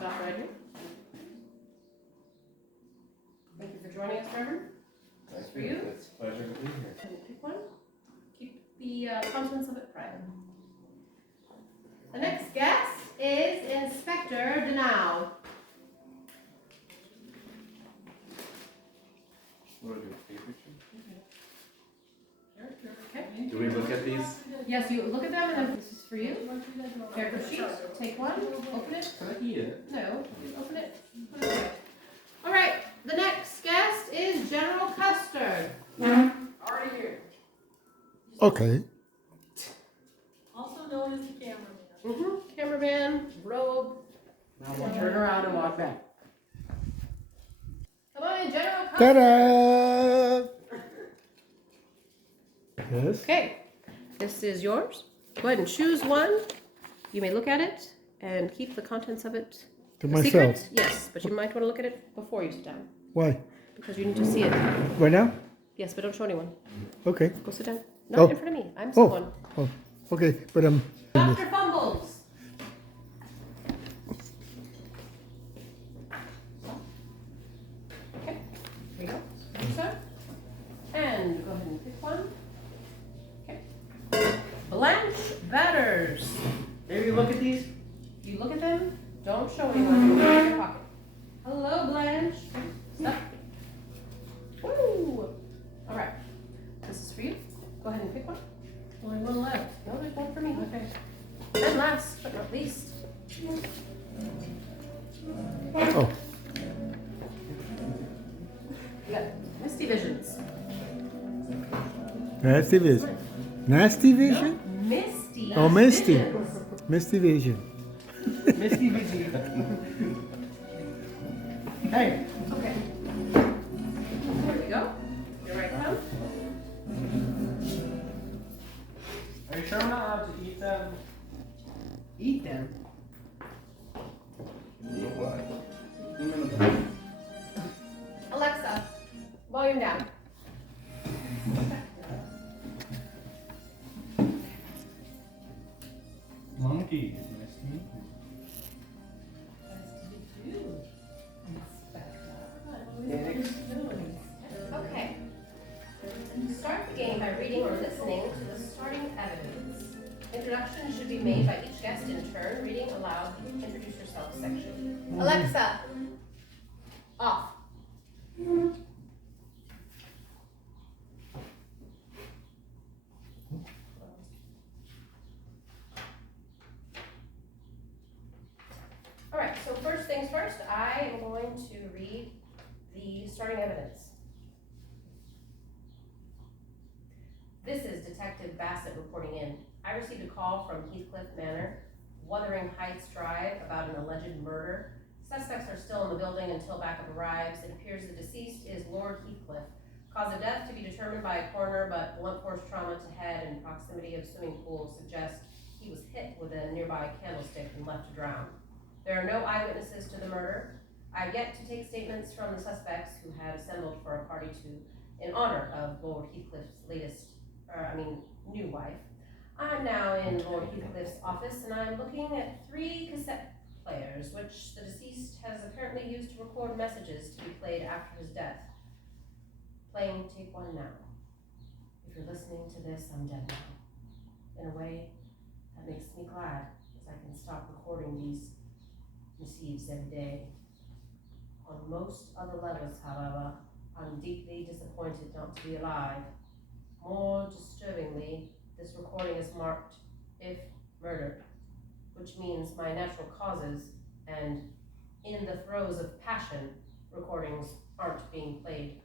stop right here. Thank you for joining us, Reverend. Thank For you. It's a pleasure to be here. Pick one. Keep the contents of it private. The next guest is Inspector Denau. What do I do? Take a picture? Okay. Do we look at these? Yes, you look at them and then this is for you. Character sheet. Take one. Open it. Can I eat it? No. Open it. Put it away. All right. The next guest is General Custard. Already here. Okay. Also known as the cameraman. Cameraman, robe. Now we'll turn around and walk back. Come on in, General Custard. Ta-da! Yes. Okay, this is yours. Go ahead and choose one. You may look at it and keep the contents of it To a myself. secret. Yes, but you might want to look at it before you sit down Why? because you need to see it. Right now? Yes, but don't show anyone. Okay. Go sit down. Not Oh. in front of me. I'm someone. Oh. Okay. But Dr. Fumbles. Okay, here you go. So, and go ahead and pick one. Okay. Blanche Batters. Maybe look at these. You look at them, don't show anyone, put it in your pocket. Hello, Blanche. Stop. Woo! All right, this is for you. Go ahead and pick one. Only one left. No, there's one for me. Okay. And last but not least, oh. we got Misty Visions. Nasty Vision. Nasty Vision? Misty. Oh, Misty. Visions. Misty Vision. Misty Vicky. Hey, Okay. There we go. Your right thumb. are you sure I'm not allowed to eat them? Eat them? Alexa, volume down. Monkey. Nice to meet you. Okay. Start the game by reading or listening to the starting evidence. Introduction should be made by each guest in turn, reading aloud the introduce yourself section. Alexa, off. All right, so first things first, I am going to read the starting evidence. This is Detective Bassett reporting in. I received a call from Heathcliff Manor, Wuthering Heights Drive, about an alleged murder. Suspects are still in the building until backup arrives. It appears the deceased is Lord Heathcliff. Cause of death to be determined by a coroner, but blunt force trauma to head and proximity of swimming pool suggests he was hit with a nearby candlestick and left to drown. There are no eyewitnesses to the murder. I have yet to take statements from the suspects who had assembled for a party in honor of Lord Heathcliff's new wife. I'm now in Lord Heathcliff's office and I'm looking at 3 cassette players, which the deceased has apparently used to record messages to be played after his death. Playing tape 1 now. If you're listening to this, I'm dead now. In a way, that makes me glad, as I can stop recording these receives every day. On most other levels, however, I'm deeply disappointed not to be alive. More disturbingly, this recording is marked if murder, which means my natural causes and in the throes of passion recordings aren't being played.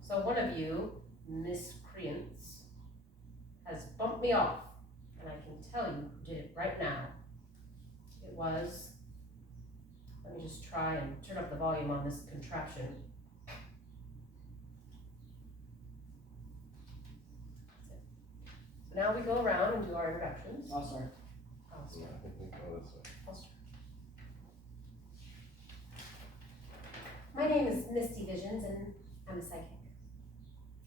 So one of you, miscreants, has bumped me off, and I can tell you who did it right now. It was, let me just try and turn up the volume on this contraption. So now we go around and do our introductions. I'll start. I'll Yeah, start. I think we go this way. I'll start. My name is Misty Visions, and I'm a psychic.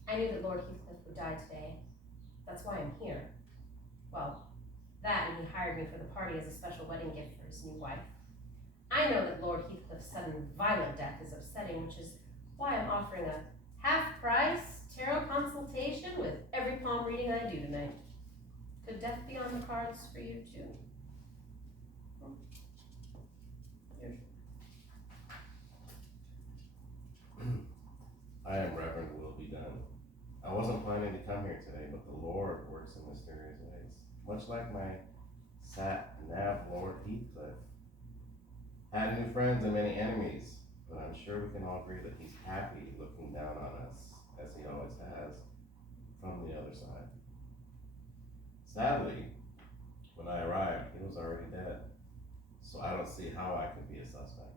I knew that Lord Heathcliff would die today. That's why I'm here. Well, that and he hired me for the party as a special wedding gift for his new wife. I know that Lord Heathcliff's sudden violent death is upsetting, which is why I'm offering a half-price tarot consultation with every palm reading I do tonight. Could death be on the cards for you too? I am Reverend Will Be Done. I wasn't planning to come here today, but the Lord works in mysterious ways. Much like my sat nav Lord Heathcliff. Had new friends and many enemies, but I'm sure we can all agree that he's happy looking down on us, as he always has, from the other side. Sadly, when I arrived, he was already dead, so I don't see how I could be a suspect.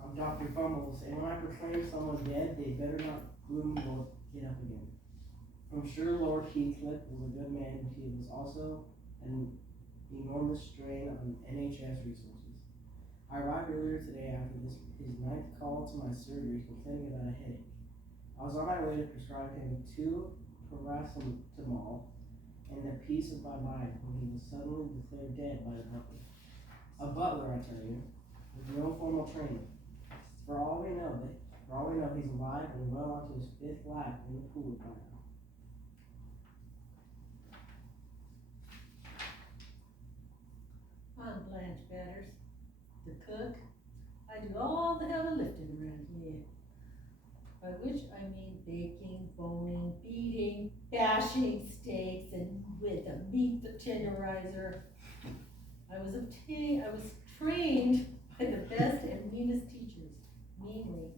I'm Dr. Fumbles, and when I proclaim someone dead, they better not gloom nor get up again. I'm sure Lord Heathcliff was a good man, but he was also an enormous strain on NHS resources. I arrived earlier today after his ninth call to my surgery complaining about a headache. I was on my way to prescribe him 2 paracetamol and a piece of my mind when he was suddenly declared dead by the butler. A butler, I tell you, with no formal training. For all we know, he's alive and well onto his 5th lap in the pool by now. I'm Blanche Batters, the cook. I do all the heavy lifting around here. By which I mean baking, boning, beating, bashing steaks, and with a meat tenderizer. I was trained by the best and meanest teachers,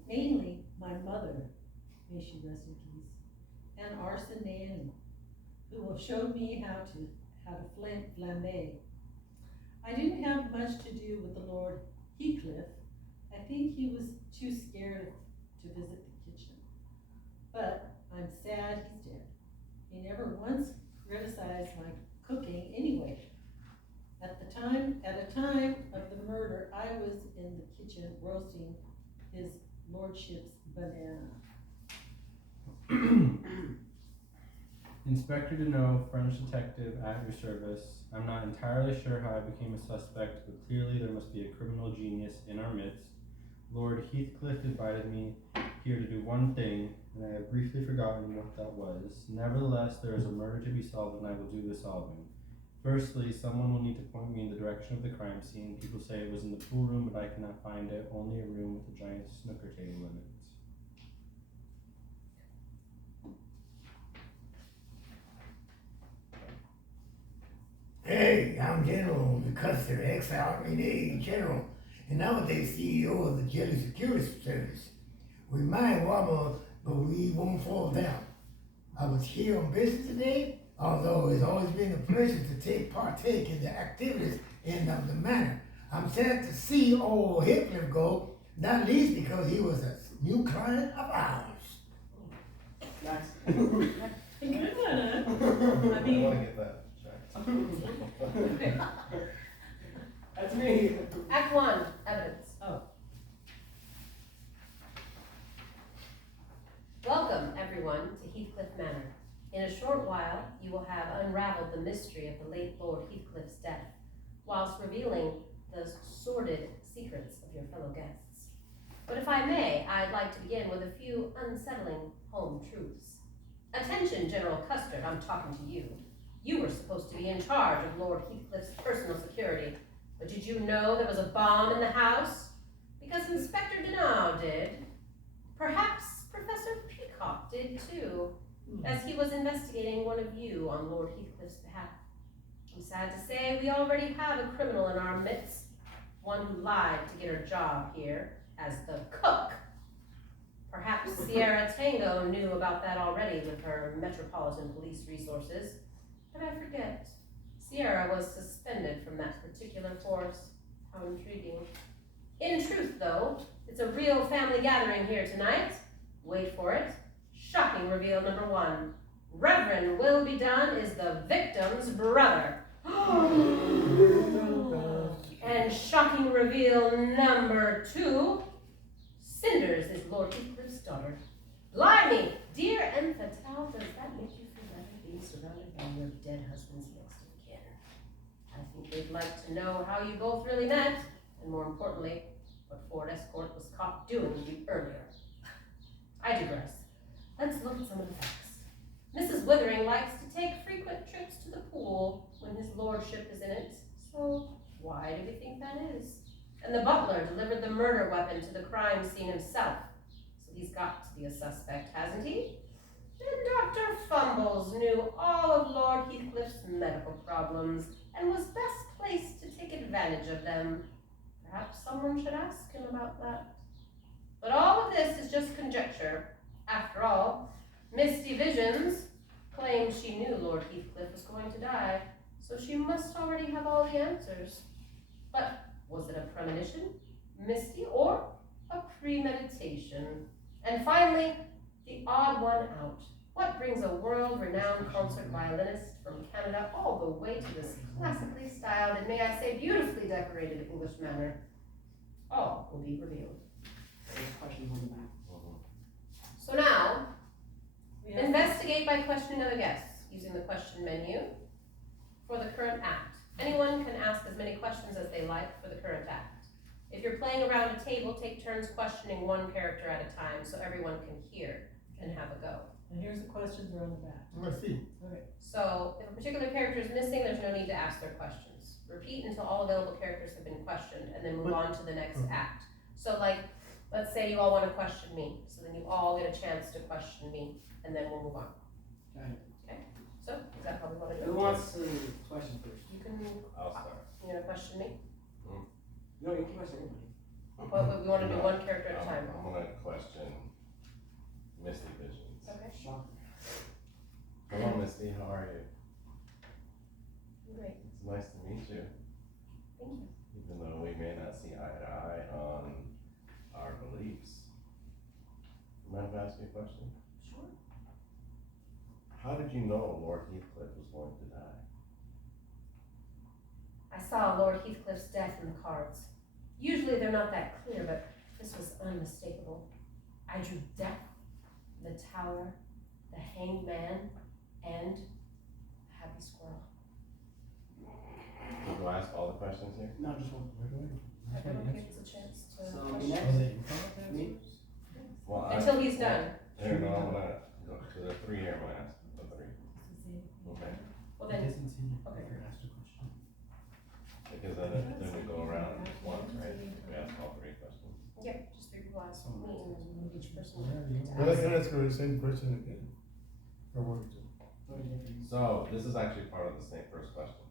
mainly my mother, may she rest in peace, and Arson Nanny, who showed me how to flambe. I didn't have much to do with the Lord Heathcliff. I think he was too scared to visit the kitchen. But I'm sad he's dead. He never once criticized my cooking anyway. At a time of the murder, I was in the kitchen roasting his lordship's banana. Inspector Deneau, French detective at your service. I'm not entirely sure how I became a suspect, but clearly there must be a criminal genius in our midst. Lord Heathcliff invited me here to do one thing, and I have briefly forgotten what that was. Nevertheless, there is a murder to be solved, and I will do the solving. Firstly, someone will need to point me in the direction of the crime scene. People say it was in the pool room, but I cannot find it. Only a room with a giant snooker table in it. Hey, I'm General McCuster, ex-Army General, and nowadays CEO of the Jelly Security Service. We might wobble, but we won't fall down. I was here on business today, although it's always been a pleasure to partake in the activities in the manor. I'm sad to see old Heathcliff go, not least because he was a new client of ours. Nice. Good one, huh? I I mean, want to get that checked. That's me. Act 1, evidence. Oh. Welcome, everyone, to Heathcliff Manor. In a short while, you will have unraveled the mystery of the late Lord Heathcliff's death, whilst revealing the sordid secrets of your fellow guests. But if I may, I'd like to begin with a few unsettling home truths. Attention, General Custard, I'm talking to you. You were supposed to be in charge of Lord Heathcliff's personal security, but did you know there was a bomb in the house? Because Inspector Deneau did. Perhaps Professor Peacock did too, as he was investigating one of you on Lord Heathcliff's behalf. I'm sad to say we already have a criminal in our midst, one who lied to get her job here as the cook. Perhaps Sierra Tango knew about that already with her Metropolitan Police resources, but I forget. Sierra was suspended from that particular force. How intriguing. In truth, though, it's a real family gathering here tonight. Wait for it. Shocking reveal number 1. Reverend Will Be Done is the victim's brother. And shocking reveal number 2. Cinders is Lord Heathcliff's daughter. Blimey, dear M. Fatale, does that make you feel better being surrounded by your dead husband's next of kin? They'd like to know how you both really met, and more importantly, what Ford Escort was caught doing with you earlier. I digress. Let's look at some of the facts. Mrs. Withering likes to take frequent trips to the pool when his lordship is in it, so why do we think that is? And the butler delivered the murder weapon to the crime scene himself, so he's got to be a suspect, hasn't he? And Dr. Fumbles knew all of Lord Heathcliff's medical problems and was best placed to take advantage of them. Perhaps someone should ask him about that. But all of this is just conjecture. After all, Misty Visions claimed she knew Lord Heathcliff was going to die, so she must already have all the answers. But was it a premonition, Misty, or a premeditation? And finally, the odd one out. What brings a world-renowned concert violinist from Canada all the way to this classically styled and, may I say, beautifully decorated English manor? All will be revealed. There's questions on the back. So now, We have- investigate by questioning other guests using the question menu for the current act. Anyone can ask as many questions as they like for the current act. If you're playing around a table, take turns questioning one character at a time so everyone can hear and have a go. And here's the questions are on the back. Let's see. So if a particular character is missing, there's no need to ask their questions. Repeat until all available characters have been questioned and then move on to the next act. So like, let's say you all want to question me, so then you all get a chance to question me and then we'll move on. Got it. So, is that how we want to Who do it? wants to question first? You can, I'll start. you know, question me. No, you can question anybody. But we want to do one character at a time. I'm gonna question Misty Visions. Okay, Shocker. Hello, Misty, how are you? great, It's nice to meet you, thank you. even though we may not see eye to eye on our beliefs. Mind if I ask you a question? Sure. How did you know Lord Heathcliff was going to die? I saw Lord Heathcliff's death in the cards. Usually they're not that clear, but this was unmistakable. I drew death, the tower, the hanged man, and a happy squirrel. Do I ask all the questions here? No, just one. Everyone gets a chance to So, question. next. Me? Well, Until he's done. Here, no, I'm gonna, so there are three here, I'm gonna ask the three. Okay, Well then, doesn't seem okay. if you're asked a question. because then we go around once, right? We ask all three questions. Yeah, just three people ask me and then each person Where are you? gets to But I ask. can ask her the same question again. I want to. So, this is actually part of the same first question.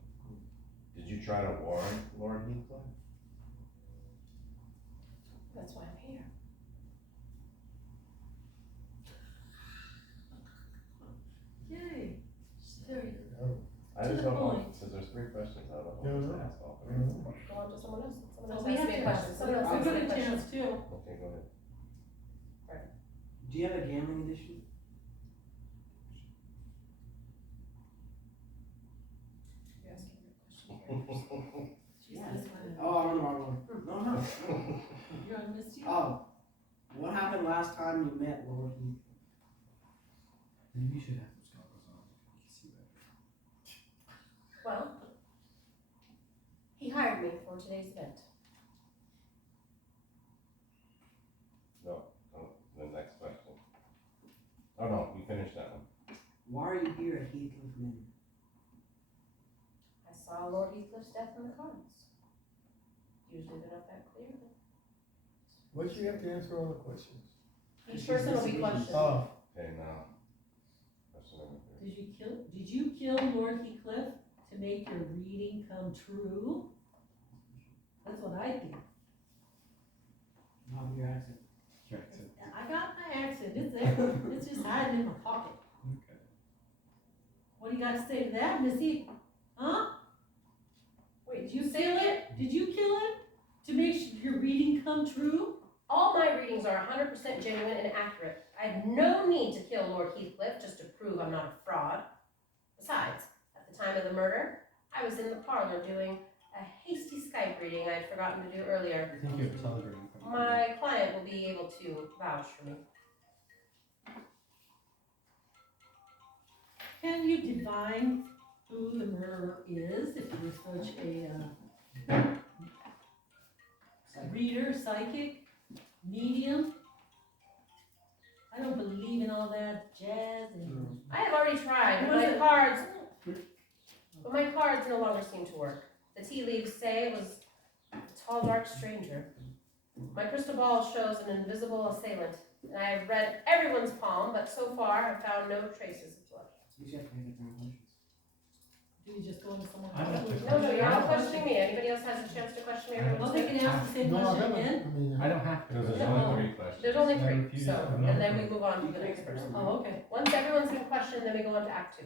Did you try to warn Lord Heathcliff? That's why I'm here. Yay. Very I To just the don't know, point. since there's three questions, I don't Yeah, know I if to know. ask all three. Go on to someone else. Someone else we ask have me a to question. ask. Someone else We're ask me gonna a question. chance too. Okay, go ahead. Do you have a gambling addiction? You're asking me a question. She's this one. Oh, I'm on the wrong one. No, no. You're on Misty? Oh, what happened last time you met Lord Heathcliff? Maybe you should have some goggles on. You can see better. Well, he hired me for today's event. The next question. Oh, no, you finished that one. Why are you here at Heathcliff Manor? I saw Lord Heathcliff's death in the cards. Usually they're not that clear, but What you have to answer all the questions? each person will be questioned. Oh, Okay, now, question number three. Did you kill Lord Heathcliff to make your reading come true? That's what I think. Not with your accent. Your accent. I got my accent, it's there, it's just hiding in my pocket. Okay. What do you got to say to that, Missy? Huh? Wait, Did you kill it? Did you kill it to make your reading come true? All my readings are 100% genuine and accurate. I had no need to kill Lord Heathcliff just to prove I'm not a fraud. Besides, at the time of the murder, I was in the parlor doing a hasty Skype reading I'd forgotten to do earlier. I think you have a telegram. My client will be able to vouch for me. Can you divine who the murderer is, if you're such a reader, psychic, medium. I don't believe in all that jazz and. I have already tried, Was it- but my cards no longer seem to work. The tea leaves say it was a tall, dark stranger. My crystal ball shows an invisible assailant, and I have read everyone's palm, but so far I've found no traces of blood. You should have to answer 10 questions. Do we just go into someone I don't else? think No, you're not questioning me. Anybody else has a chance to question me? Well, they can ask the same No, I question haven't. again. I mean, I don't have Because to. there's only 3 questions. There's only I 3, refuse so, to. and then we move on to the next person. Oh, okay, Once everyone's been questioned, then we go on to Act 2.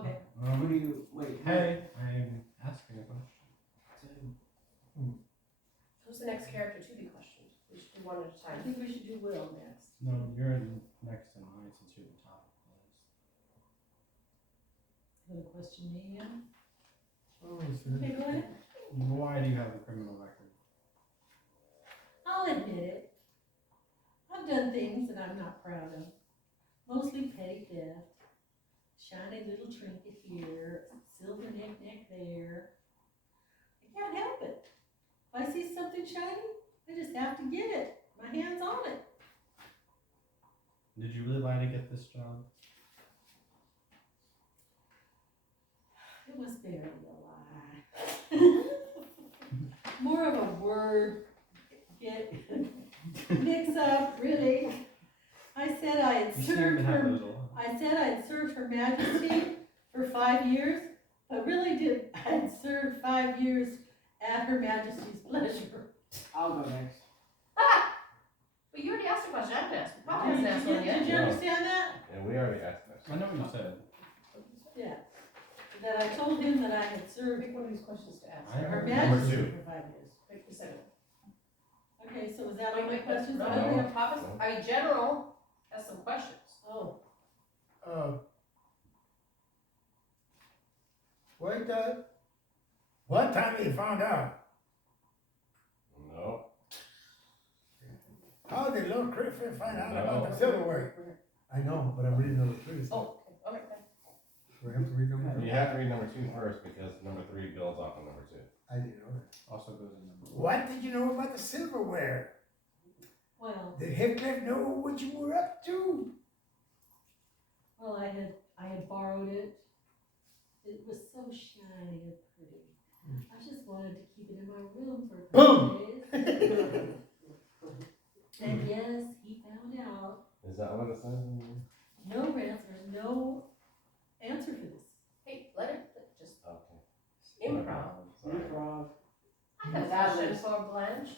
okay. Who do you, wait. Hey, I'm asking a question. Who's the next character to be questioned? We should do one at a I time. think we should do Will next. No, you're in next in line since you're the top of the list. You gonna question me again? oh, shit. Okay, go ahead. Why do you have a criminal record? I'll admit it. I've done things that I'm not proud of. Mostly petty theft, shiny little trinket here, silver knick-knack there. I can't help it. If I see something shiny, I just have to get it. My hand's on it. Did you really lie to get this job? It was barely a lie. More of a word get mix up, really. I said I had You seem served to have her. those a lot. I said I'd served Her Majesty for 5 years, but really did. I'd served 5 years at Her Majesty's pleasure. I'll go next. But you already asked a question. I haven't asked. Probably hasn't asked one Did yet. you understand that? And we already asked that. I know what you said. Yeah. That I told him that I had served Pick one of these questions to ask. I Her heard Majesty two. for 5 years. Pick the second. Okay, so is that all my questions? No, No. we have topics. I mean, general has some questions. Oh, Wait, that, What time you found out? No. How did Lord Criffin find out No. about the silverware? I know, but I'm reading number 3, so Oh, okay. do I have to read number 3? You have to read number 2 first because number 3 builds off of number 2. I didn't know that. Also goes in number 1. What did you know about the silverware? well, Did Heathcliff know what you were up to? well, I had borrowed it. It was so shiny and pretty. I just wanted to keep it in my room for a couple days. And yes, he found out. Is that what it says in here? No answer, no answer for this. Hey, let it just Okay. improv. Sorry. Improv. I have a That question was- for Blanche.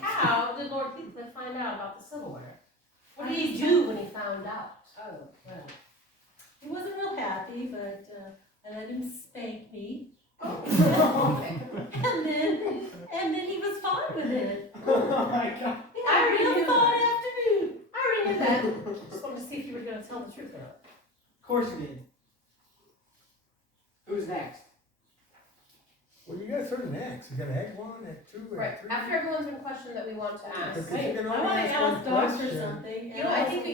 How did Lord Heathcliff find out about the silverware? What did he do when he found out? Oh, well. He wasn't real happy, but I let him spank me. Okay. And then he was fine with it. Oh my god. He I had a already real knew fun that. afternoon. I already knew that. Just wanted to see if you were gonna tell the truth or not. Of course you did. Who's next? Well, you got certain acts. You got Act 1, Act 2, Right, Act 3. after everyone's been questioned that we want to ask. Because Wait, you can I only wanna ask one ask Doctor question. something. You know, I think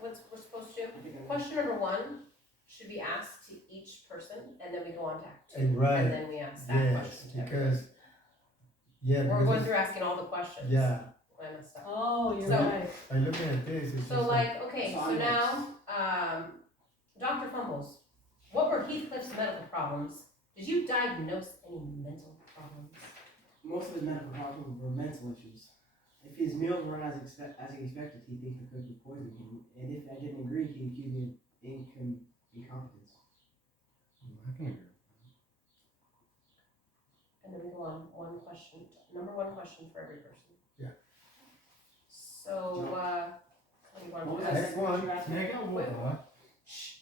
what's we're supposed to do? Question number 1 should be asked to each person, and then we go on to Act 2. Right. And then we ask that Yes, question to everyone. because, yeah, We're going because, through asking all the questions. yeah, I messed up. Oh, you're So- right. by looking at this, it's So just like, okay, So so I'm now, Dr. Fumbles, what were Heathcliff's medical problems? Did you diagnose any mental problems? Most of his medical problems were mental issues. If his meals weren't as he expected, he'd think the cook was poisoning him. And if I didn't agree, he'd accuse me of incompetence. I can agree. And then we go on, one question, number 1 question for every person. Yeah. So, what do you want What was to that ask? second question you asked? Can I get Wait. water?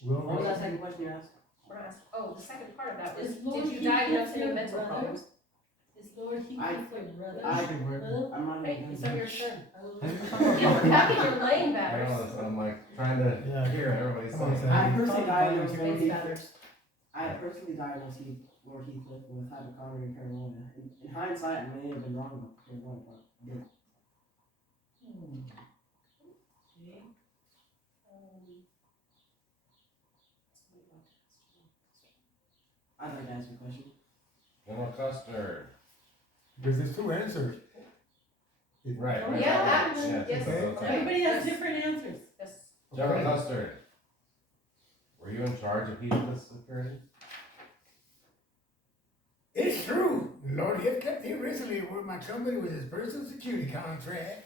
Will, What was that second question you asked? We're gonna ask, oh, the second part of that was, Is Lord did you diagnose Heathcliff any your mental brother? problems? Is Lord Heathcliff your brother? I'm not Hey, even it's gonna your turn. Have Yeah, we're happy you're laying I batters. know, I'm like trying to Yeah. hear everybody Come on, say. Sam. I personally diagnosed Lord Lays Heathcliff. batters. I personally diagnosed Lord Heathcliff with hypochondria and paranoia. In hindsight, I may have been wrong about the paranoia part. Yeah. Okay. I'd like to ask a question. General Custer. Because there's two answers. Right. Oh, right, yeah, right, that- right. Yeah, yes. that's okay. Everybody has different answers. Yes. General Okay. Custer. Were you in charge of Heathcliff security? It's true. Lord has kept him recently with my company with his personal security contract.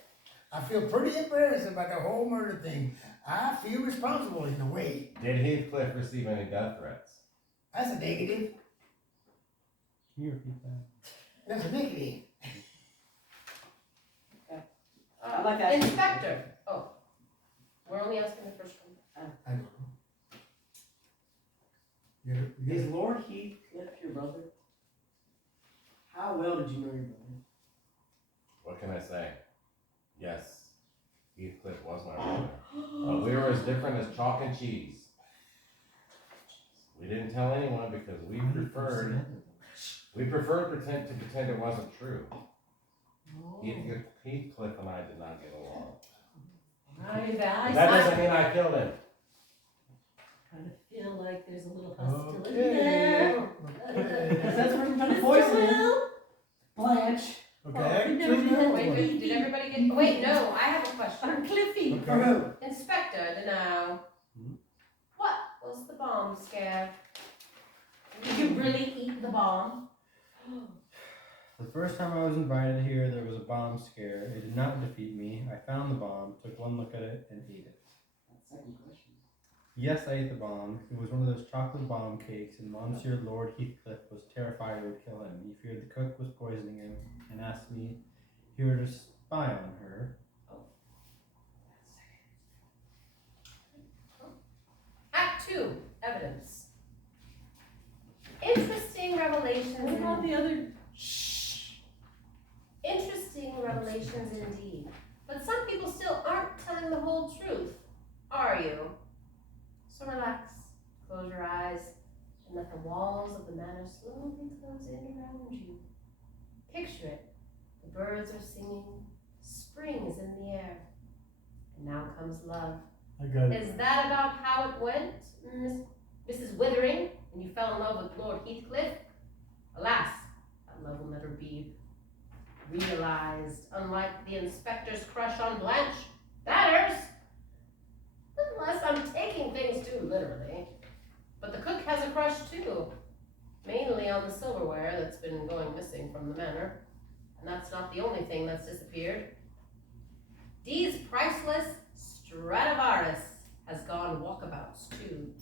I feel pretty embarrassed about the whole murder thing. I feel responsible in a way. Did Heathcliff receive any death threats? That's a negative. Can you repeat that? That's a negative. I'd like to ask you a Inspector, oh, we're only asking the first one. I don't know. You Is gotta- Lord Heathcliff your brother? How well did you know your brother? What can I say? Yes, Heathcliff was my brother. But we were as different as chalk and cheese. We didn't tell anyone because we preferred to pretend it wasn't true. Heathcliff and I did not get along. I But that doesn't mean I killed him. kind of feel like there's a little hostility Okay. there. Okay. That's where we're gonna Mr. poison him. Will? Blanche. Okay, Oh, act we two never did now. that. Wait, wait, did everybody get, wait, no, I have a question. Or Cliffy. Okay. For who? Inspector, Denau. Hmm? What was the bomb scare? Did you really eat the bomb? The first time I was invited here, there was a bomb scare. It did not defeat me. I found the bomb, took one look at it, and ate it. Second question. Yes, I ate the bomb. It was one of those chocolate bomb cakes, and Monsieur Lord Heathcliff was terrified it would kill him. He feared the cook was poisoning him, and asked me here to spy on her. Act 2, evidence. Interesting revelations. What about the other? Shh. Interesting revelations indeed. But some people still aren't telling the whole truth, are you? So relax, close your eyes, and let the walls of the manor slowly close in around you. Picture it. The birds are singing, spring is in the air, and now comes love. I got it. Is that about how it went, Mrs. Withering, when you fell in love with Lord Heathcliff? Alas, that love will never be realized, unlike the inspector's crush on Blanche. Batters! Unless I'm taking things too literally. But the cook has a crush too, mainly on the silverware that's been going missing from the manor. And that's not the only thing that's disappeared. Dee's priceless Stradivarius has gone walkabouts too,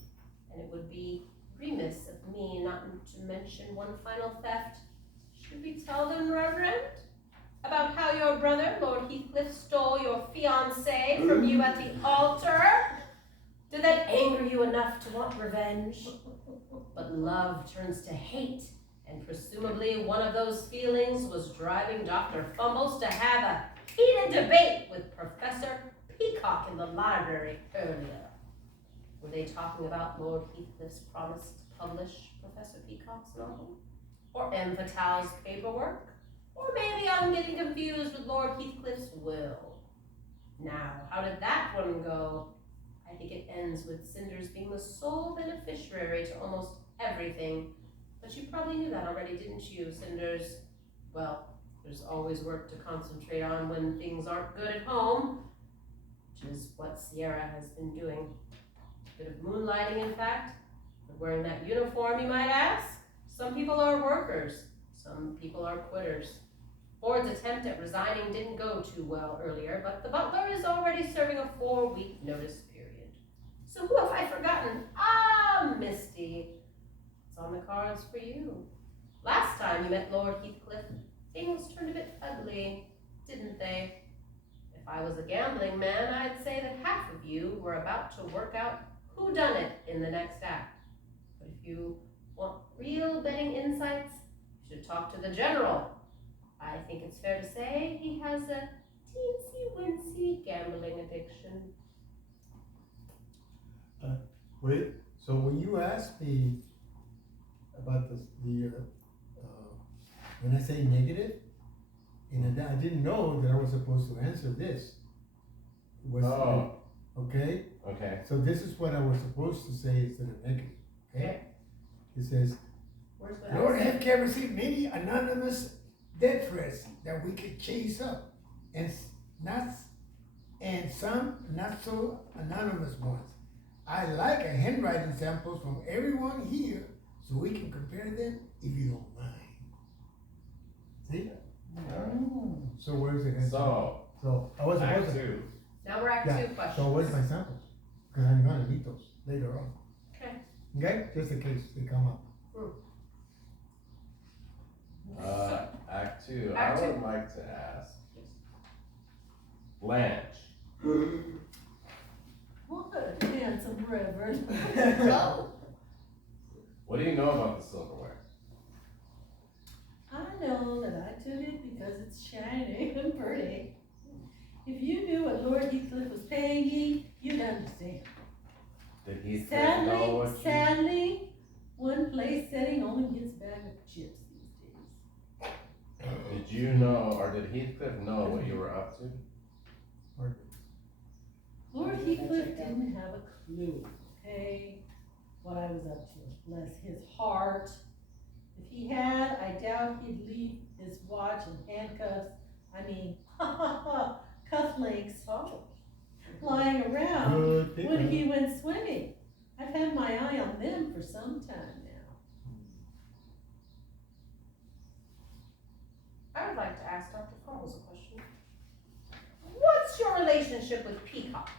and it would be remiss of me not to mention one final theft. Should we tell them, Reverend, about how your brother, Lord Heathcliff, stole your fiancée from you at the altar? Did that anger you enough to want revenge? But love turns to hate, and presumably one of those feelings was driving Dr. Fumbles to have a heated debate with Professor Peacock in the library earlier. Were they talking about Lord Heathcliff's promise to publish Professor Peacock's novel? Or M. Fatale's paperwork? Or maybe I'm getting confused with Lord Heathcliff's will. Now, how did that one go? I think it ends with Cinders being the sole beneficiary to almost everything. But you probably knew that already, didn't you, Cinders? Well, there's always work to concentrate on when things aren't good at home, which is what Sierra has been doing. A bit of moonlighting, in fact. But wearing that uniform, you might ask? Some people are workers. Some people are quitters. Ford's attempt at resigning didn't go too well earlier, but the butler is already serving a 4-week notice period. So who have I forgotten? Ah, Misty. It's on the cards for you. Last time you met Lord Heathcliff, things turned a bit ugly, didn't they? If I was a gambling man, I'd say that half of you were about to work out whodunit in the next act. But if you want real betting insights, you should talk to the general. I think it's fair to say he has a teensy-wincy gambling addiction. Wait, so when you asked me about when I say negative, and I didn't know that I was supposed to answer this. Oh. Okay? Okay. So this is what I was supposed to say instead of negative, okay? It says, Lord have care received many anonymous death threats that we could chase up, and some not so anonymous ones. I like a handwriting samples from everyone here so we can compare them if you don't mind. See? So where's the answer? So, I was Act supposed to. 2. Now we're Act Yeah, 2 questions. So where's my samples? Cause I'm gonna need those later on. Okay. Okay, just in case they come up. Act 2, Act I would like to ask Blanche. What a handsome reverend. Go. What do you know about the silverware? I know that I took it because it's shiny and pretty. If you knew what Lord Heathcliff was paying me, you'd understand. Did Heathcliff know what you... Sadly, one place setting only gets a bag of chips these days. Did you know, or did Heathcliff know what you were up to? Lord Heathcliff didn't have a clue, okay, what I was up to. Bless his heart. If he had, I doubt he'd leave his watch and handcuffs, cufflinks, lying around Good thinking. when he went swimming. I've had my eye on them for some time now. I would like to ask Dr. Fumbles a question. What's your relationship with Peacock?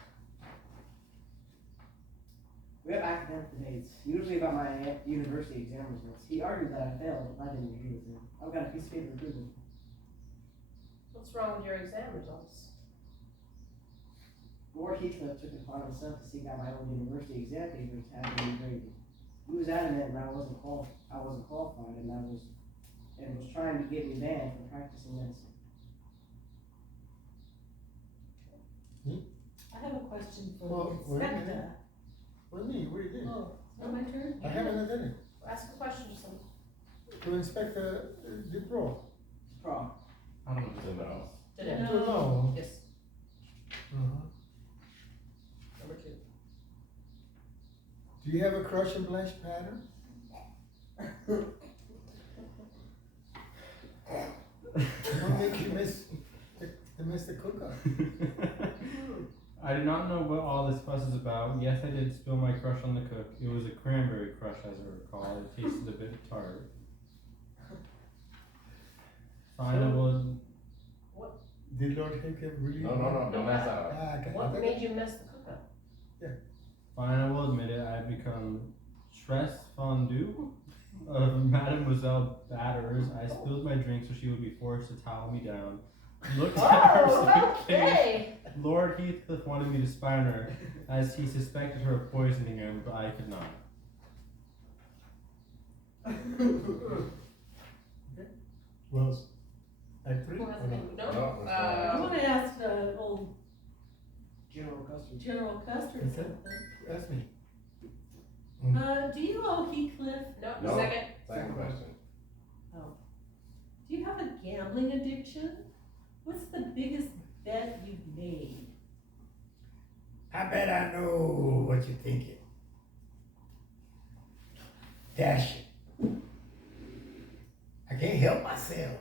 We have academic debates, usually about my university exam results. He argued that I failed, and I didn't agree with him. I've got a piece of paper to prove it. What's wrong with your exam results? Lord Heathcliff took it upon himself to seek out my own university exam papers to have them graded. He was adamant that I wasn't qualified, and was trying to get me banned from practicing medicine. I have a question for Well, the wait a minute. inspector. What do you mean? What do you do? Oh, it's not my turn? I haven't done it. Ask a question to someone. To inspect the pro. Pro. I don't know. To know. Did it? No. To know. Yes. Uh-huh. Number 2. Do you have a crush on Blanche Pattern? What makes you miss the cook-up? I do not know what all this fuss is about. Yes, I did spill my crush on the cook. It was a cranberry crush, as I recall. It tasted a bit tart. Fine, I will. Did Lord Heathcliff really? No, don't ask that one. Okay. What made you miss the cookup? Fine, I will admit it. I have become stress fondue of Mademoiselle Batters. I spilled my drink so she would be forced to towel me down. Looked at her suitcase. Okay. Lord Heathcliff wanted me to spy on her, as he suspected her of poisoning him, but I could not. Well, Act 3? Who has the name? No. No, it's I wanna ask, old General Custard. General Custer Okay. something. Ask me. Do you owe Heathcliff, No. No. Second. Second question. do you have a gambling addiction? What's the biggest bet you've made? I bet I know what you're thinking. Dash it. I can't help myself.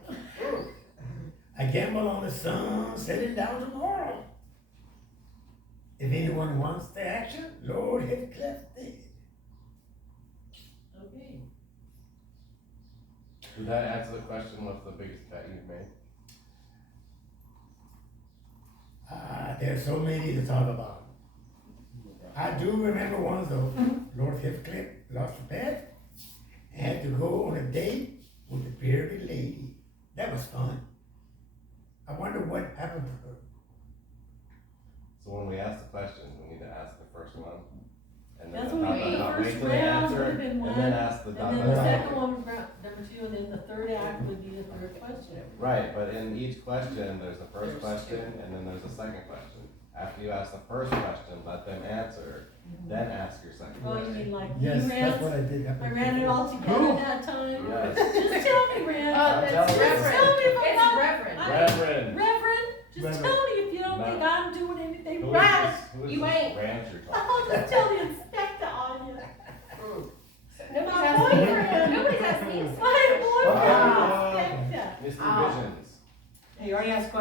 I gamble on the sun setting down tomorrow. If anyone wants the action, Lord Heathcliff did. Okay. Did that answer the question, what's the biggest bet you've made? There's so many to talk about. I do remember one though. Lord Heathcliff lost a bet and had to go on a date with a bearded lady. That was fun. I wonder what happened to her. So when we ask the questions, we need to ask the first one. And then That's the what we dot, did. dot, The wait first till they round answer, would've been and one, then ask the dot, And then dot, the dot. second one, number 2, and then the third act would be the third question. Right, but in each question, there's the first question, and then there's a second question. After you ask the first question, let them answer, then ask your second Oh, you question. mean like Yes, you that's what ran, I did. I ran it all together that time? Yes. Just tell me, Rand. I'm It's telling you. Reverend. Tell me if I'm It's not- Reverend. Reverend. Reverend, just Reverend. tell me if you don't No. think I'm doing anything Who is right. this? Who is You this ain't. ranch you're talking I'll just tell the inspector on you. Nobody's My asking you. boyfriend. Nobody's asking you. My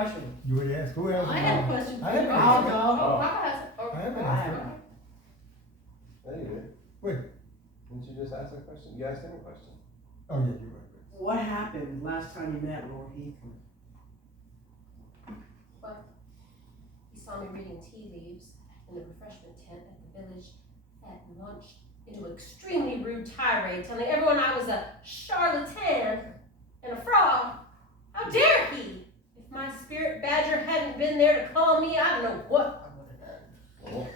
question. You would ask, who else? I have a question for I you. have a I'll question. Oh, go. Papa has it. Oh, I have I an have answer. There you did. Wait. Didn't you just ask a question? You asked him a question. Oh, yeah, you're right. What happened last time you met Lord Heathcliff? he saw me reading tea leaves in the refreshment tent at the village and launched into an extremely rude tirade, telling everyone I was a charlatan and a fraud. How dare he? If my spirit badger hadn't been there to calm me, I don't know what I would have done.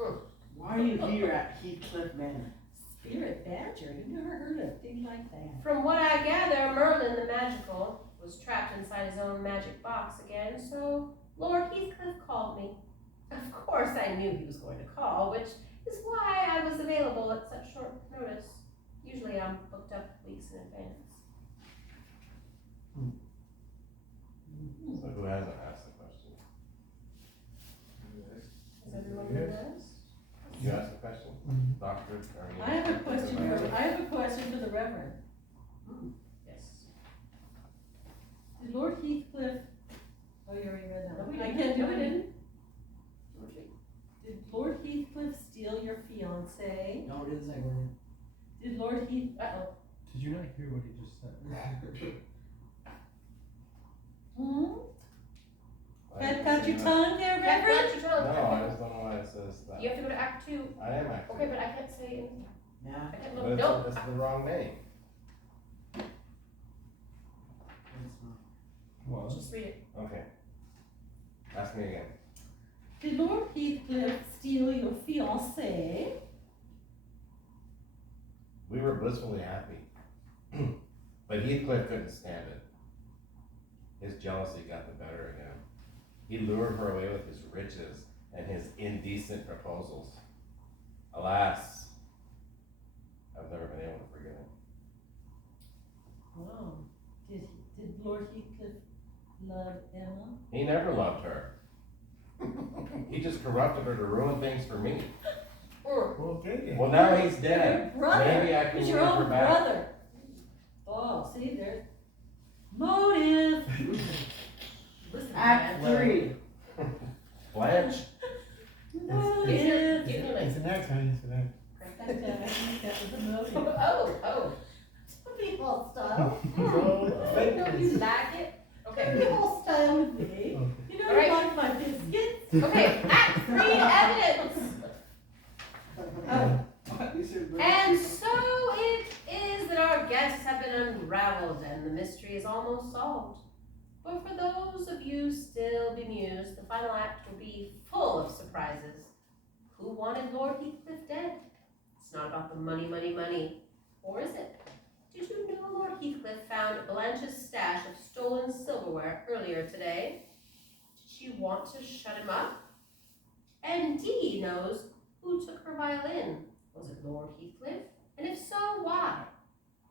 Oh, Why are you here at Heathcliff Manor? Spirit badger, I've never heard a thing like that. From what I gather, Merlin the Magical was trapped inside his own magic box again, so Lord Heathcliff called me. Of course I knew he was going to call, which is why I was available at such short notice. Usually I'm booked up weeks in advance. So who hasn't asked the question? Is everyone Yes. noticed? You asked the question? Mhm. Doctor? or you- I have a question for the Reverend. Yes. Did Lord Heathcliff, oh, you already read that No, one. we I didn't. can't do No, we it. didn't. Did Lord Heathcliff steal your fiancée? No, it is that word. Did Lord Heath, Uh-oh. Did you not hear what he just said? Why That did got you your say tongue there, Can't Reverend? let you that? tell. No, I just don't know why it says that. You have to go to Act 2. I am actually. Okay, but I can't say anything. Yeah, I can't But look. it's, Nope. it's the wrong name. it's not. Well, Just read it. Okay. Ask me again. Did Lord Heathcliff steal your fiancée? We were blissfully happy. But Heathcliff couldn't stand it. His jealousy got the better of him. He lured her away with his riches and his indecent proposals. Alas, I've never been able to forgive him. Wow. Did Lord Heathcliff love Emma? He never loved her. He just corrupted her to ruin things for me. Okay then. Well, now he's dead. Your brother. Maybe I can He's win your her own back. brother. Oh, see, there's motive. Listen, Act man. 3. Blanche. Motive. Give me It's like. an act, honey, it's an act. I think that was a motive. Oh. Don't be hostile. So, fake No, you like it. Don't be Okay. hostile with me. Okay. You know All right. you like my biscuits. Okay. Act 3 evidence. Oh. And so it is that our guests have been unraveled and the mystery is almost solved. But for those of you still bemused, the final act will be full of surprises. Who wanted Lord Heathcliff dead? It's not about the money. Or is it? Did you know Lord Heathcliff found Blanche's stash of stolen silverware earlier today? Did she want to shut him up? And Dee knows who took her violin. Was it Lord Heathcliff? And if so, why?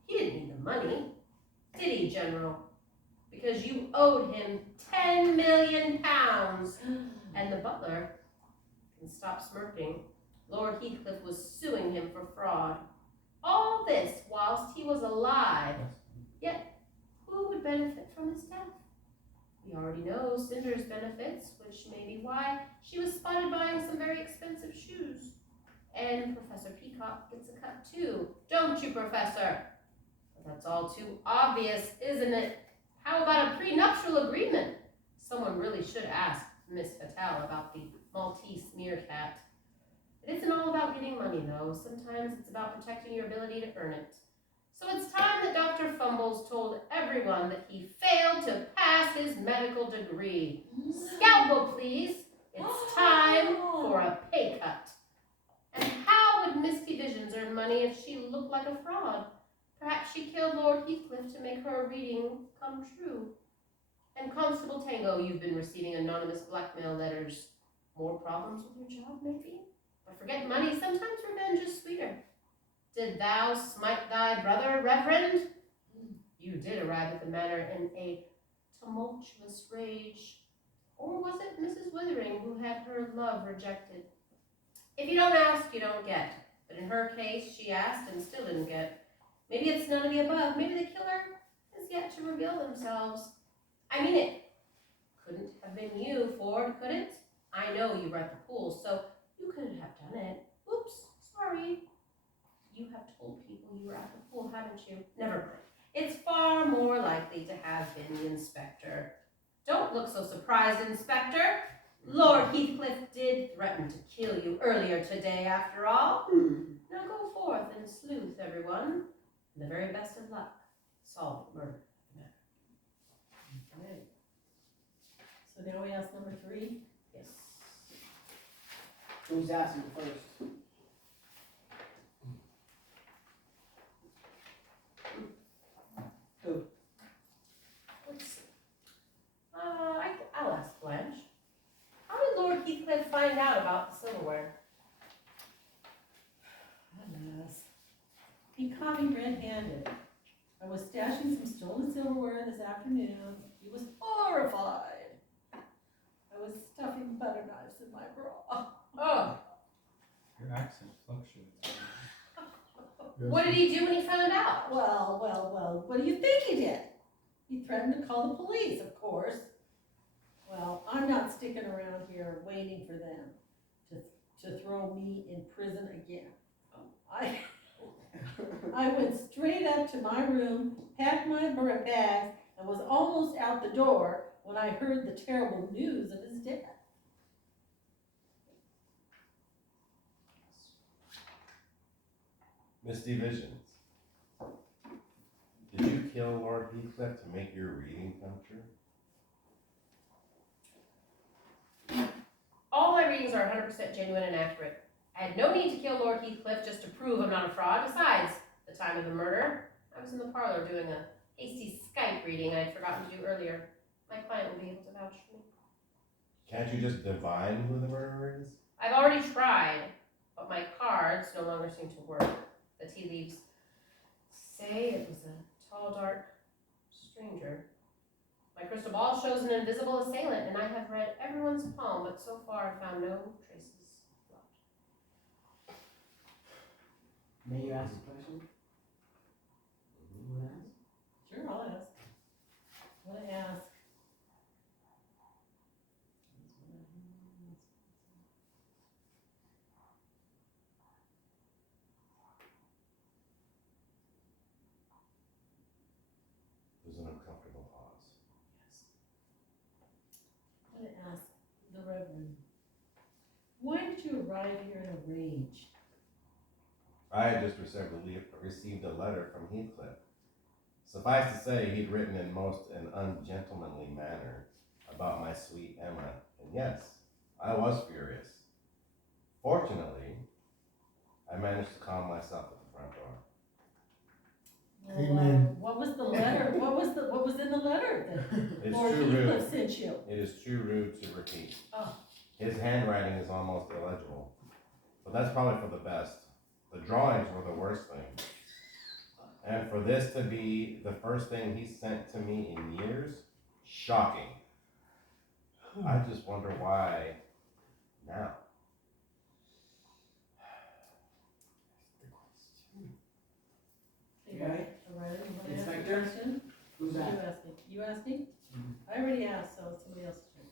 He didn't need the money, did he, General? Because you owed him 10 million pounds. And the butler can stop smirking. Lord Heathcliff was suing him for fraud. All this whilst he was alive. Yet, who would benefit from his death? We already know Cinder's benefits, which may be why she was spotted buying some very expensive shoes. And Professor Peacock gets a cut too, don't you, Professor? But that's all too obvious, isn't it? How about a prenuptial agreement? Someone really should ask Miss Fatale about the Maltese meerkat. It isn't all about getting money, though. Sometimes it's about protecting your ability to earn it. So it's time that Dr. Fumbles told everyone that he failed to pass his medical degree. Scalpel, please. It's time for a pay cut. And how would Misty Visions earn money if she looked like a fraud? Perhaps she killed Lord Heathcliff to make her reading come true. And Constable Tango, you've been receiving anonymous blackmail letters. More problems with your job, maybe? But forget money, sometimes revenge is sweeter. Did thou smite thy brother, Reverend? You did arrive at the manor in a tumultuous rage. Or was it Mrs. Withering who had her love rejected? If you don't ask, you don't get. But in her case, she asked and still didn't get. Maybe it's none of the above. Maybe the killer has yet to reveal themselves. I mean it. couldn't have been you, Ford, could it? I know you were at the pool, so you couldn't have done it. Oops, sorry. You have told people you were at the pool, haven't you? Never mind. It's far more likely to have been the inspector. Don't look so surprised, Inspector. Lord Heathcliff did threaten to kill you earlier today, after all. Now go forth and sleuth, everyone. And the very best of luck solving murder. Okay. So now we ask number 3. Yes. Who's asking first? Who? Let's see. I'll ask Blanche. How did Lord Heathcliff find out about the silverware? Alas, he caught me red-handed. I was stashing some stolen silverware this afternoon. He was horrified. I was stuffing butter knives in my bra. Oh, Your accent fluctuates. what did he do when he found out? Well, what do you think he did? He threatened to call the police, of course. Well, I'm not sticking around here waiting for them to throw me in prison again. I went straight up to my room, packed my bags, and was almost out the door when I heard the terrible news of his death. Misty Visions. Did you kill Lord Heathcliff to make your reading come true? All my readings are 100% genuine and accurate. I had no need to kill Lord Heathcliff just to prove I'm not a fraud. Besides, the time of the murder, I was in the parlor doing a hasty Skype reading I'd forgotten to do earlier. My client will be able to vouch for me. Can't you just divine who the murderer is? I've already tried, but my cards no longer seem to work. The tea leaves say it was a tall, dark stranger. My crystal ball shows an invisible assailant, and I have read everyone's palm, but so far I've found no traces of blood. May you ask a question? You wanna ask? Sure, I'll ask. I want to ask. There's an uncomfortable pause. I want to ask the Reverend, why did you arrive here in a rage? I had just received a letter from Heathcliff. Suffice to say, he'd written in most an ungentlemanly manner about my sweet Emma, and yes, I was furious. Fortunately, I managed to calm myself at the front door. Well, Amen. what was the letter? What was in the letter that It's Lord too Heathcliff rude. sent you? It is too rude to repeat. Oh. His handwriting is almost illegible, but that's probably for the best. The drawings were the worst thing. And for this to be the first thing he sent to me in years, shocking. I just wonder why now. Okay, all right, you want to ask a Inspector? question? Who's You that? asking? You asking? Mhm. I already asked, so it's somebody else's turn.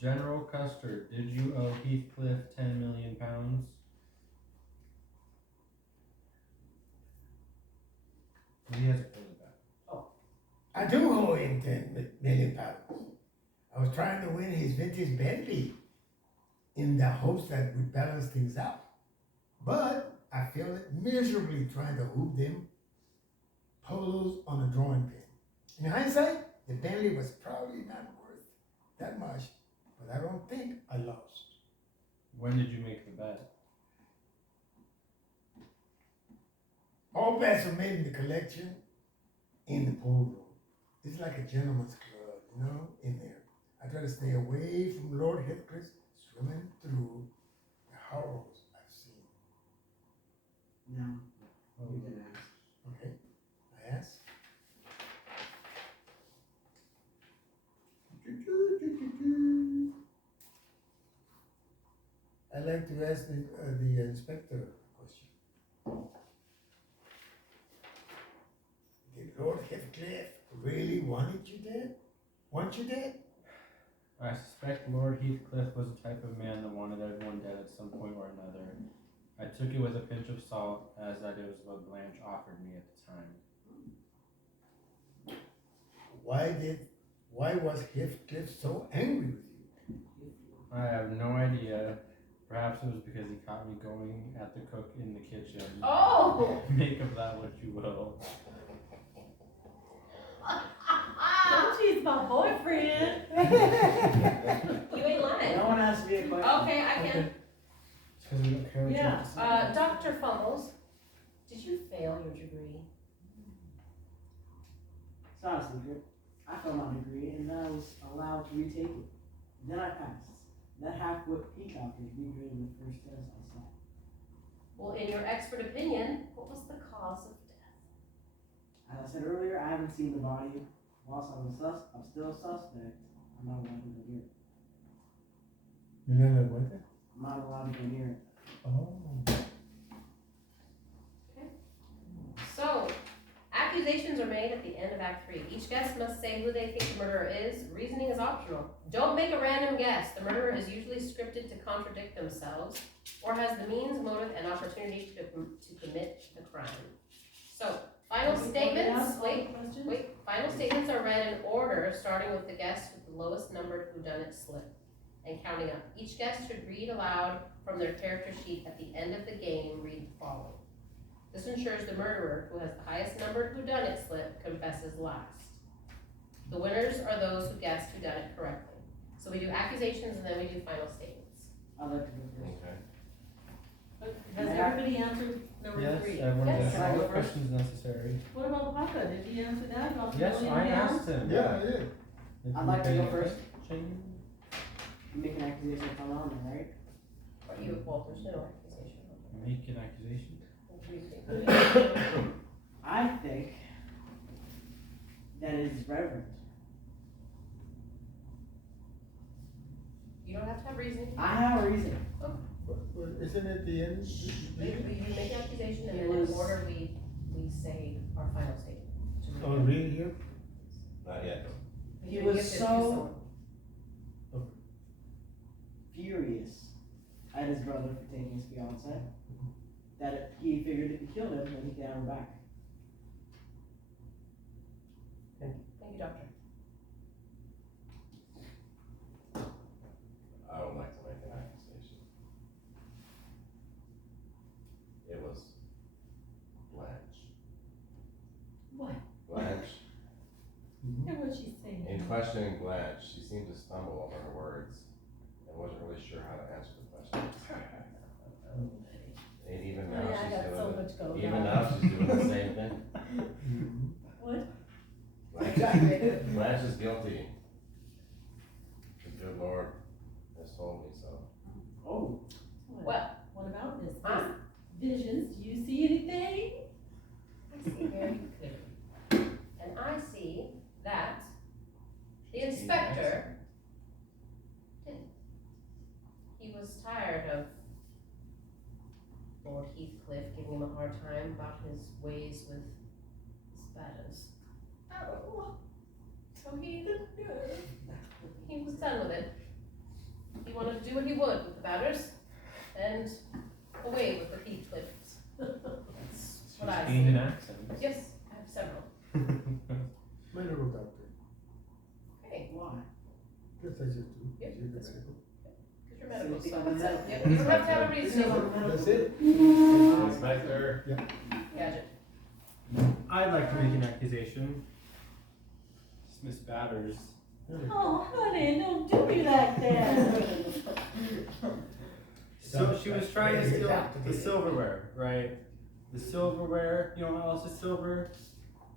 General Custer, did you owe Heathcliff 10 million pounds? He hasn't paid it back. I do owe him 10 million pounds. I was trying to win his vintage Bentley in the hopes that would balance things out. But I failed it miserably trying to hoop them polos on a drawing pin. In hindsight, the Bentley was probably not worth that much, but I don't think I lost. When did you make the bet? All bets are made in the collection in the pool room. It's like a gentleman's club, you know, in there. I try to stay away from Lord Heathcliff swimming through the horrors I've seen. No, you can ask. Okay, I ask. I'd like to ask the inspector a Lord Heathcliff really wanted you dead? Want you dead? I suspect Lord Heathcliff was the type of man that wanted everyone dead at some point or another. I took it with a pinch of salt, as that it was what Blanche offered me at the time. Why was Heathcliff so angry with you? I have no idea. Perhaps it was because he caught me going at the cook in the kitchen. Oh! Make of that what you will. She's my boyfriend. You ain't lying. No one asked me a question. Okay, I can. It's because we don't care what you Yeah. have to say. Dr. Fumbles, did you fail your degree? It's not a secret. I failed my degree and then I was allowed to retake it. Then I passed. That half what Peacock is regraded the first test I sat. Well, in your expert opinion, what was the cause of death? As I said earlier, I haven't seen the body. Whilst I'm still a suspect. I'm not allowed to go near it. You know that what? I'm not allowed to go near it. Oh. So, accusations are made at the end of Act 3. Each guest must say who they think the murderer is. Reasoning is optional. Don't make a random guess. The murderer is usually scripted to contradict themselves or has the means, motive, and opportunity to commit the crime. So, final statements. Final statements are read in order, starting with the guest with the lowest numbered whodunit slip and counting up. Each guest should read aloud from their character sheet at the end of the game. Read the following. This ensures the murderer, who has the highest numbered whodunit slip, confesses last. The winners are those who guessed whodunit correctly. So we do accusations and then we do final statements. I'd like to go first. Okay. Has everybody answered number Yes, 3? everyone Yes. does. All the questions necessary. What about Papa? Did he answer that about the Yes, million I pounds? asked him. Yeah, yeah. If I'd you like to pay go first. attention. You make an accusation if I'm on there, right? Or you, well, there's no accusation. Make an accusation. What do you think? I think that is reverend. You don't have to have reasoning. I have a reason. But isn't it the end? We make an accusation and It then in was- order we say our final statement. Oh, really here? Not yet. He You was get to so- choose someone. Furious at his brother for taking his fiance that he figured if he killed him, then he could have her back. Thank you, doctor. I would like to make an accusation. It was Blanche. What? Blanche, Hear what she's saying. in questioning Blanche, she seemed to stumble over her words and wasn't really sure how to answer the question. And even now, Yeah, I got so she's much going doing, on. the same thing. What? Blanche is guilty. The good Lord has told me so. Oh, Well, What about this? Ah. Visions, do you see anything? I see very clearly. And I see that the inspector didn't. He was tired of Lord Heathcliff giving him a hard time about his ways with Spatters. Oh, so he was done with it. He wanted to do what he would with the Batters and away with the Heathcliffs. That's what I Gained see. an accent. Yes, I have several. Medical doctor. Okay, why? Yes, I just do. Yeah, You're the that's medical. because you're medical, So you so think that's I'm it. a Yep, you don't have to have a This is reason. on the medical- That's it? Inspector, Gadget. I'd like to make an accusation. It's Miss Batters. Oh, honey, don't do me like that. So she was trying to steal the silverware, right? The silverware, you know what else is silver?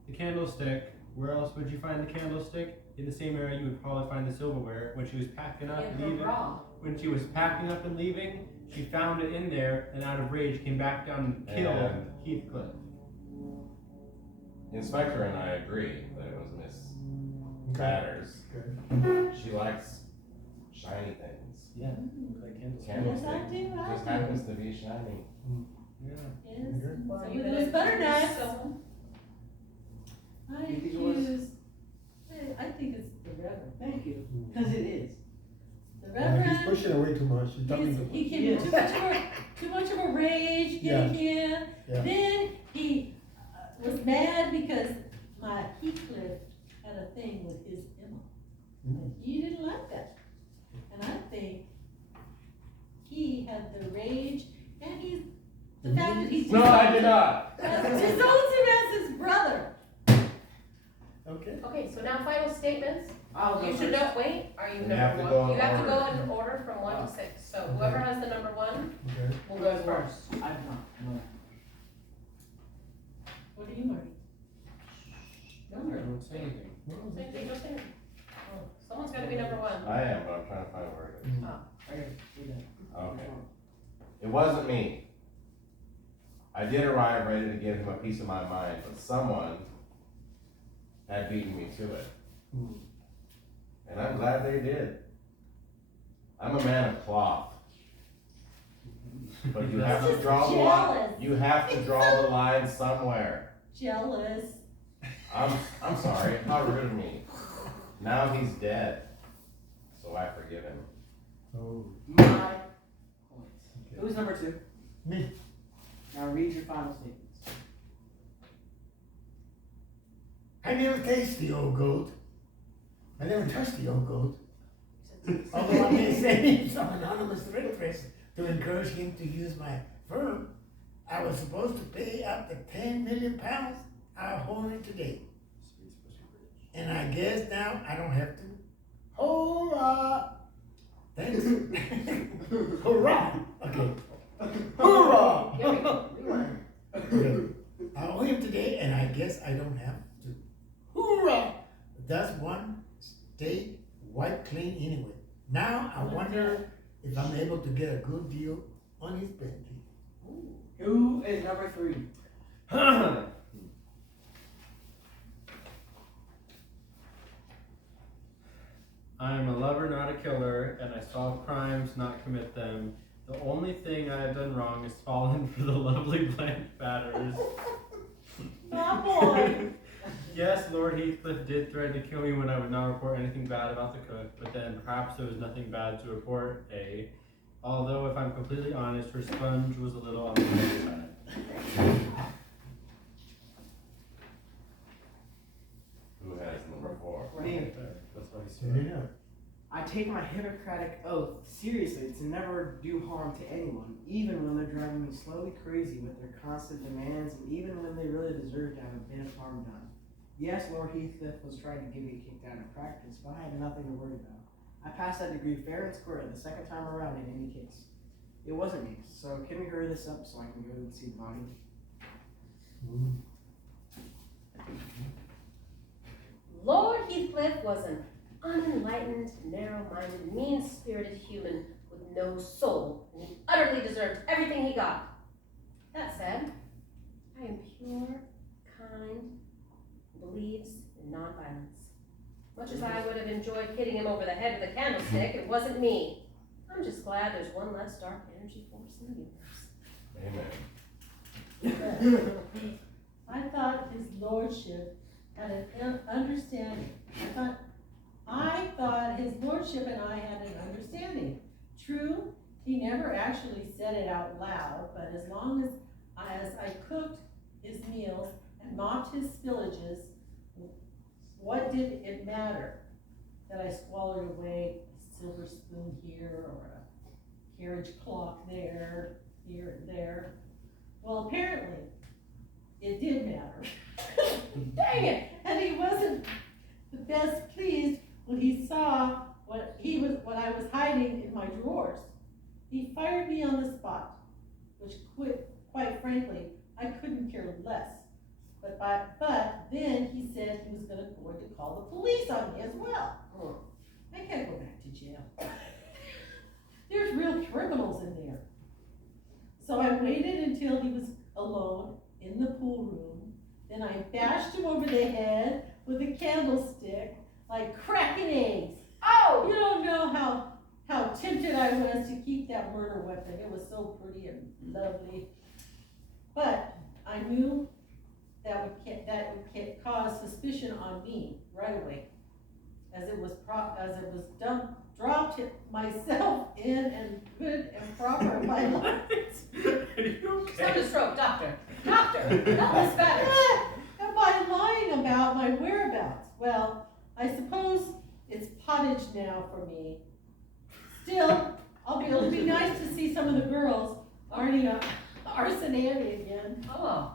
The candlestick. Where else would you find the candlestick? In the same area you would probably find the silverware. When she was packing up, In her leaving. bra. When she was packing up and leaving, she found it in there and out of rage came back down and killed And- Heathcliff. Inspector and I agree that it was Miss Batters. Okay. She likes shiny things. Yeah, like candlestick. Candlestick Yes, I do, I just do. happens to be shiny. Yeah. Yes, Okay. Well, so you with better those butter choose knives. someone. I You think it was? accuse, I think it's the Reverend. Thank you, because it is. The He's Reverend, pushing away too much, he's talking too much. he came in too much of a rage getting in. Yeah. Then he was mad because my Heathcliff had a thing with his Emma. Mm. You didn't like that. And I think he had the rage and the fact that he No, I did not. disowns him as his brother. Okay. Okay, so now final statements. I'll go You should first. not wait, are you You have number to go one? in You have to go order. in order from one to six, so Okay. whoever has the number one Okay. will Who go has first. I have not, no. What are you, Marty? I don't say anything. Say, say, don't say it. Oh, someone's gotta be number one. I am, but I'm trying to find where it is. Okay, we done. Okay. It wasn't me. I did arrive ready to give him a piece of my mind, but someone had beaten me to it. Hmm. And I'm glad they did. I'm a man of cloth. But you have to Just draw the line. jealous. You have to draw the line somewhere. Jealous. I'm sorry. How rude of me. Now he's dead. So I forgive him. Oh, My points. Who's number two? me. Now read your final statements. I never taste the old goat. I never touched the old goat. Although I may send some anonymous request to encourage him to use my firm, I was supposed to pay up to 10 million pounds our owner today. And I guess now I don't have to. Hurrah! Thanks. Hurrah! Okay. Hurrah! Here we go, rewind. Okay. I owe him today, and I guess I don't have to. Hoorah! That's one stay wiped clean anyway. Now I wonder if I'm able to get a good deal on his Bentley. Who is number three? I am a lover, not a killer, and I solve crimes, not commit them. The only thing I have done wrong is fallen for the lovely blank batters. My boy. Yes, Lord Heathcliff did threaten to kill me when I would not report anything bad about the cook, but then perhaps there was nothing bad to report, A. Although, if I'm completely honest, her sponge was a little on the low side. Who has number four? Me. That's why he's There you go. I take my Hippocratic oath seriously to never do harm to anyone, even when they're driving me slowly crazy with their constant demands, and even when they really deserve to have a bit of harm done. Yes, Lord Heathcliff was trying to get me kicked out of practice, but I had nothing to worry about. I passed that degree fair and square the second time around in any case. It wasn't me, so can we hurry this up so I can go and see the body? Mm. Lord Heathcliff was an unenlightened, narrow-minded, mean-spirited human with no soul, and he utterly deserved everything he got. That said, I am pure, kind, believes in nonviolence. Much as I would have enjoyed hitting him over the head with a candlestick, it wasn't me. I'm just glad there's one less dark energy force in the universe. Amen. I thought his lordship had an understanding. I thought his lordship and I had an understanding. True, he never actually said it out loud, but as long as I cooked his meals and mopped his spillages, what did it matter that I swallowed away a silver spoon here or a carriage clock there, here and there? Well, apparently, it did matter. Dang it! And he wasn't the best pleased when he saw what I was hiding in my drawers. He fired me on the spot, which quite frankly, I couldn't care less. But then he said he was going to call the police on me as well. I can't go back to jail. There's real criminals in there. So I waited until he was alone in the pool room. Then I bashed him over the head with a candlestick like cracking eggs. Oh! You don't know how tempted I was to keep that murder weapon. It was so pretty and lovely. But I knew that would cause suspicion on me right away. As it was dropped myself in and good and proper my lines. Are you Stop the stroke, doctor. Doctor, that was better. Am I lying about my whereabouts? Well, I suppose it's pottage now for me. Still, it'll be nice to see some of the girls arson Annie again. Oh.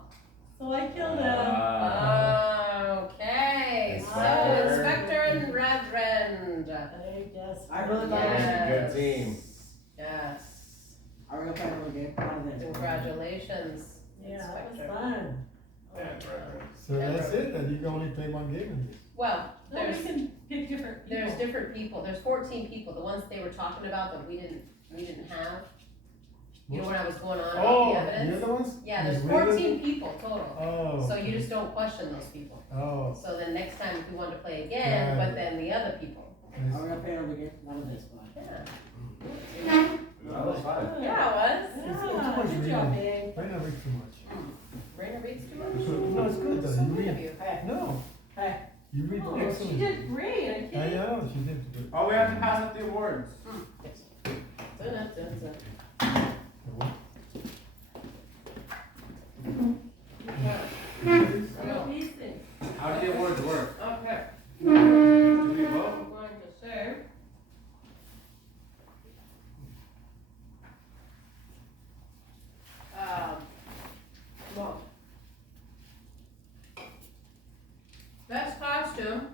So I killed them. Okay, so Inspector. Inspector and Reverend. I guess. I really like That was it. a good team. Yes. Are we gonna play another game? One of them. Congratulations. Yeah, that was Inspector. fun. And Reverend. So that's it, that you can only play one game in this. Well, No, we can pick different people. there's different people. There's 14 people. The ones they were talking about that we didn't have. You know when I was going on Oh, about the the evidence? other ones? Yeah, there's These regular- 14 people total. Oh. So you just don't question those people. Oh. So then next time if you want to play again, Right. but then the other people. Are we gonna play another game? One of this one. Yeah. That was fun. Yeah, it was. It's too Yeah, much good reading. job, babe. Why not read too much? Raina reads too much. No, it's good though, So you good of read. you. Hey, No. hey. You read Oh, she excellent. did great, I I think. know, she did good. Oh, we have to pass up the awards. Dun, dun, dun. Some of these things. How do the awards work? Okay. Do we vote? I'm going to say. Well. Best costume.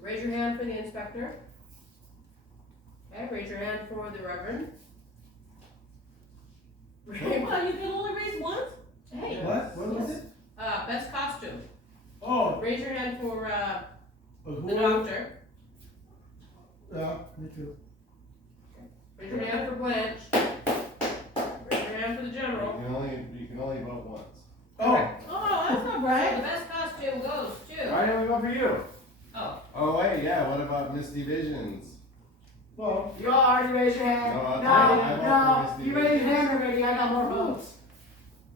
Raise your hand for the inspector. Okay, raise your hand for the reverend. Come on, you can only raise once? Hey, What? What was it? best costume. Oh. Raise your hand for, the Who? doctor. Yeah, me too. Raise your hand for Blanche. Raise your hand for the general. You can only vote once. Oh. Oh, that's not So right. the best costume goes to. Why didn't we go for you? Oh, Oh wait, yeah, what about Misty Visions? Well, You already raised your hand. No, I vote No, for you Misty raised your Visions. hand already, I got more votes.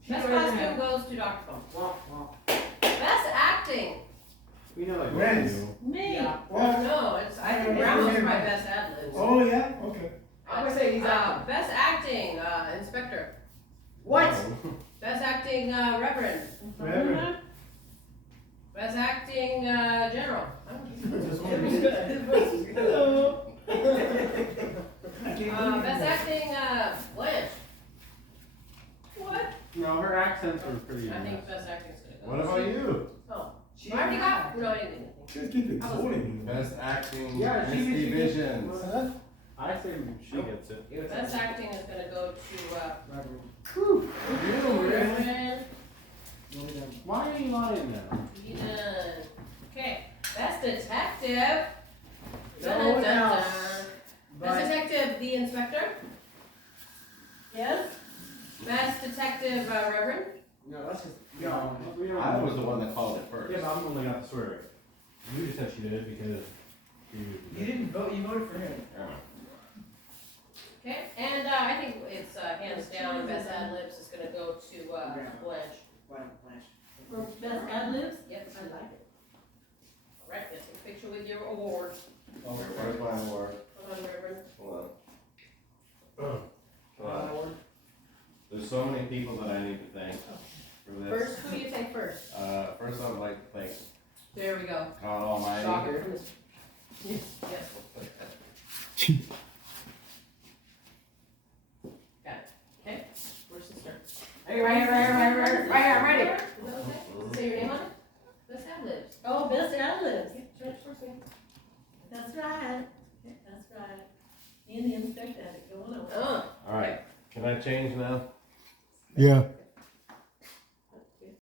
best raised her costume hand. goes to Dr. Funk. Well, well. Best acting. We know like Reds. Me. Yeah. what? No, I think Brown was my best ad libs. Oh, yeah, okay. I'm gonna say he's acting. Best acting, inspector. What? Best acting, reverend. Reverend. Best acting, general. I don't know. Just It one. was good. His voice was good. Hello. Best acting, Blanche. What? No, her accents were pretty I nice. think best acting's gonna go. What about you? She I already got, no, I didn't get anything. Just keep it going. Best acting, Yeah, she Misty gets- Visions. Huh? I say she gets it. Best acting is gonna go to, Reverend. Reverend Why are you lying now? Eden. Okay, best detective. No Dun, one dun, dun. else. Best But detective, the inspector. Yes? Best detective, Reverend. no, that's just No, we don't. I was the one that called it first. Yeah, but I'm the one that got the swear. You just said she did it because you didn't vote. You voted for him. Okay, and I think it's hands down, best ad libs is gonna go to Blanche. Flash. For best ad libs? Yep. I like it. Alright, get a picture with your award. Where's my award? Hold on, Reverend. Hold on. Hold on. There's so many people that I need to thank for this. First, who do you take first? First I would like to thank There we go. God Almighty. Shocker. Yes. Got it. Okay, where's the start? Hey, right here, I'm ready. Is that okay? Does it say your name on it? Best ad libs. Oh, best ad libs. Judge first name. That's right. That's right. Me and the inspector had it going on. Oh. Alright, can I change now? Yeah.